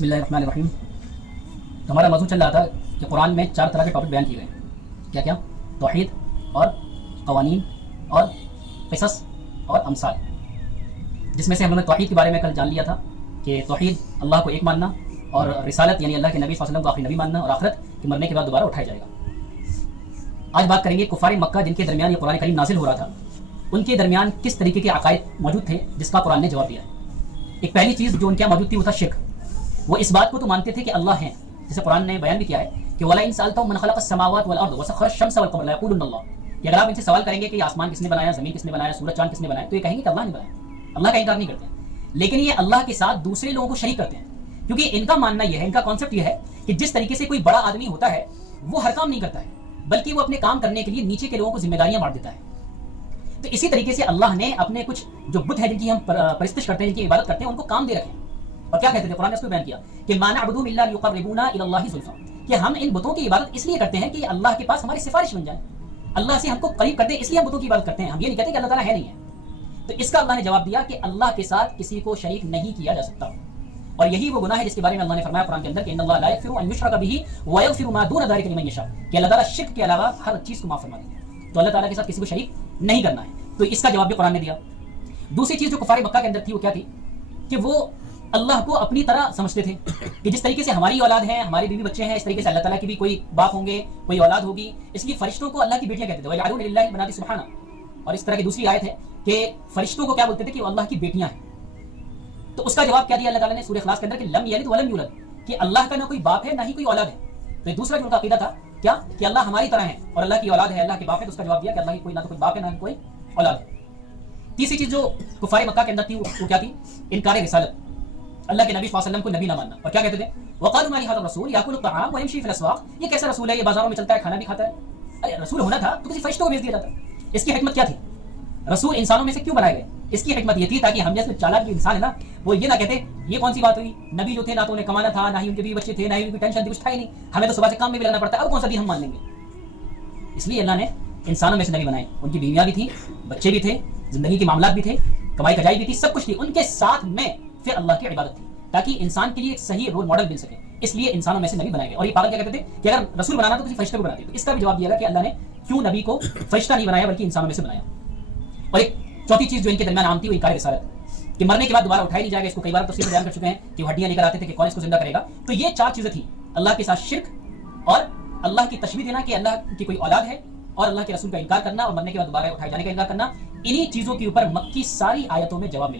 بسم اللہ الرحمن الرحیم. تو ہمارا موضوع چل رہا تھا کہ قرآن میں 4 طرح کے ٹاپک بیان کیے گئے ہیں. کیا کیا؟ توحید اور قوانین اور قصص اور امثال، جس میں سے ہم نے توحید کے بارے میں کل جان لیا تھا کہ توحید اللہ کو ایک ماننا اور رسالت یعنی اللہ کے نبی صلی اللہ علیہ وسلم کو آخری نبی ماننا اور آخرت کہ مرنے کے بعد دوبارہ اٹھایا جائے گا. آج بات کریں گے کفار مکہ جن کے درمیان یہ قرآن کریم نازل ہو رہا تھا، ان کے درمیان کس طریقے کے عقائد موجود تھے جس کا قرآن نے جواب دیا ہے. ایک پہلی چیز جو ان کے موجود تھی وہ تھا شرک. وہ اس بات کو تو مانتے تھے کہ اللہ ہیں، جسے قرآن نے بیان بھی کیا ہے کہ وَلَئِن سَأَلْتَهُم مَّنْ خَلَقَ السَّمَاوَاتِ وَالْأَرْضَ وَسَخَّرَ الشَّمْسَ وَالْقَمَرَ لَيَقُولُنَّ اللَّهُ. کہ اگر آپ ان سے سوال کریں گے کہ آسمان کس نے بنایا، زمین کس نے بنایا، سورج چاند کس نے بنایا، تو یہ کہیں گے کہ اللہ نے بنایا. اللہ کا انکار نہیں کرتے ہیں، لیکن یہ اللہ کے ساتھ دوسرے لوگوں کو شریک کرتے ہیں. کیونکہ ان کا ماننا یہ ہے، ان کا کانسیپٹ یہ ہے کہ جس طریقے سے کوئی بڑا آدمی ہوتا ہے وہ ہر کام نہیں کرتا ہے، بلکہ وہ اپنے کام کرنے کے لیے نیچے کے لوگوں کو ذمہ داریاں بانٹ دیتا ہے. تو اسی طریقے سے اللہ نے اپنے کچھ جو بت ہیں جن کی ہم پرستش کرتے ہیں، جن کی عبادت کرتے ہیں، ان کو کام دے رکھے. اور کیا کہتے تھے؟ قرآن نے اس کو بیان کیا کہ ما نعبدهم الا ليقربونا الى الله زلفى، کہ ہم ان بتوں کی عبادت اس لیے کرتے ہیں کہ اللہ کے پاس ہماری سفارش بن جائے، اللہ سے ہم کو قریب کر دے، اس لیے ہم بتوں کی عبادت کرتے ہیں. ہم یہ نہیں کہتے کہ اللہ تعالیٰ ہے نہیں ہے. تو اس کا اللہ نے جواب دیا کہ اللہ کے ساتھ کسی کو شریک نہیں کیا جا سکتا. اور یہی وہ گناہ ہے جس کے بارے میں اللہ نے فرمایا قرآن کے اندر کہ ان اللہ لا یغفر ان یشرک به ویغفر ما دون ذلک لمن یشاء، کہ اللہ تعالیٰ شرک کے علاوہ ہر چیز کو معاف فرما دے. تو اللہ تعالیٰ کے ساتھ کسی کو شریک نہیں کرنا ہے. تو اس کا جواب بھی قرآن نے دیا. دوسری چیز جو کفار مکہ کے اندر تھی وہ کیا تھی کہ وہ اللہ کو اپنی طرح سمجھتے تھے کہ جس طریقے سے ہماری اولاد ہیں، ہمارے بیوی بچے ہیں، اس طریقے سے اللہ تعالیٰ کی بھی کوئی باپ ہوں گے، کوئی اولاد ہوگی. اس لیے فرشتوں کو اللہ کی بیٹیاں کہتے تھے، وَيَجْعَلُونَ لِلَّهِ الْبَنَاتِ سُبْحَانَهُ. اور اس طرح کی دوسری آیت ہے کہ فرشتوں کو کیا بولتے تھے کہ وہ اللہ کی بیٹیاں ہیں. تو اس کا جواب کیا دیا اللہ تعالیٰ نے سورہ اخلاص کے اندر کہ لم یلد ولم یولد، کہ اللہ کا نہ کوئی باپ ہے نہ ہی کوئی اولاد ہے. تو دوسرا جو ان کا عقیدہ تھا کیا کہ اللہ ہماری طرح ہے اور اللہ کی اولاد ہے، اللہ کے باپ ہے. تو اس کا جواب دیا کہ اللہ کی کوئی نہ تو کوئی باپ ہے نہ کوئی اولاد ہے. تیسری چیز جو کفار مکہ کے اندر تھی وہ کیا تھی؟ انکار رسالت، اللہ کے نبی صلی اللہ علیہ وسلم کو نبی نہ ماننا. اور کیا کہتے تھے؟ وقالوا ما لهذا الرسول ياكل الطعام ويمشي في الاسواق، یہ کیسا رسول ہے، یہ بازاروں میں چلتا ہے، کھانا بھی کھاتا ہے. ارے رسول ہونا تھا تو کسی فرشتوں کو بھیج دیا جاتا. اس کی حکمت کیا تھی؟ رسول انسانوں میں سے کیوں بنائے گئے؟ اس کی حکمت یہ تھی تاکہ ہم جیسے چالاک جو انسان ہے نا وہ یہ نہ کہتے یہ کون سی بات ہوئی، نبی جو تھے نہ تو انہیں کمانا تھا، نہ ہی ان کے بیوی بچے تھے، نہ ہی ان کی ٹینشن تھی، کچھ تھا ہی نہیں، ہمیں تو صبح سے کام میں بھی لگنا پڑتا ہے، اب کون سا دین ہم مان لیں گے. اس لیے اللہ نے انسانوں میں سے نبی بنائے. ان کی بیویاں بھی تھیں، بچے بھی تھے، زندگی کے معاملات بھی تھے، کمائی کجائی بھی تھی، سب کچھ تھی. ان کے ساتھ میں پھر اللہ کی عبادت تھی تاکہ انسان کے لیے ایک صحیح رول ماڈل بن سکے. اس لیے انسانوں میں سے نبی بنائے گئے. اور یہ پاگل کیا کہتے تھے کہ اگر رسول بنانا تو کسی فرشتے کو بناتے. تو اس کا بھی جواب دیا گیا کہ اللہ نے کیوں نبی کو فرشتہ نہیں بنایا بلکہ انسانوں میں سے بنایا. اور ایک چوتھی چیز جو ان کے درمیان عام تھی وہ انکار رسالت، کہ مرنے کے بعد دوبارہ اٹھائی نہیں جائے گا. اس کو کئی بار تفصیل سے بیان کر چکے ہیں کہ وہ ہڈیاں لے کر آتے تھے کہ کون اس کو زندہ کرے گا. تو یہ 4 چیزیں تھیں، اللہ کے ساتھ شرک اور اللہ کی تشبیہ دینا کہ اللہ کی کوئی اولاد ہے اور اللہ کے رسول کا انکار کرنا اور مرنے کے بعد دوبارہ اٹھائے جانے کا انکار کرنا. انہی چیزوں کے اوپر مکی ساری آیتوں میں جواب ملے.